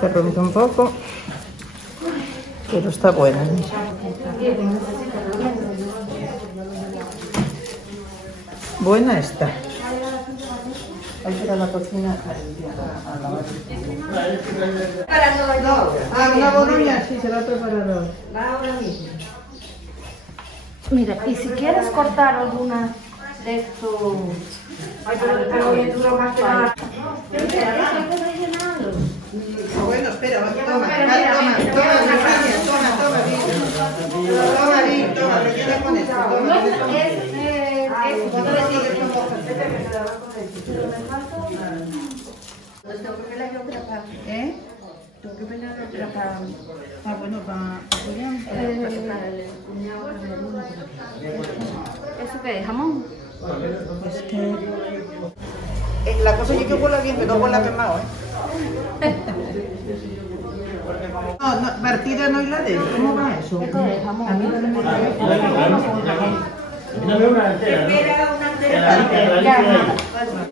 Se rompe un poco, pero está buena. Buena está. Hay que ir a la cocina a lavar. Una boloña, sí, se va a preparar hoy. Ahora mismo. Mira, y si quieres cortar alguna de estos... Ay, pero hoy dura más que nada. Bueno, espera, toma, te quedas con esto. Tengo que pelar otra para... Ah, bueno, para Julián. ¿Eso qué es? ¿Jamón? Es que... la cosa es que huela bien, pero no huela quemado, ¿eh? No, partida no hay la de... ¿Cómo va eso? Esto es jamón. A mí no me gusta. No veo una entera, ¿no? Espera una entera.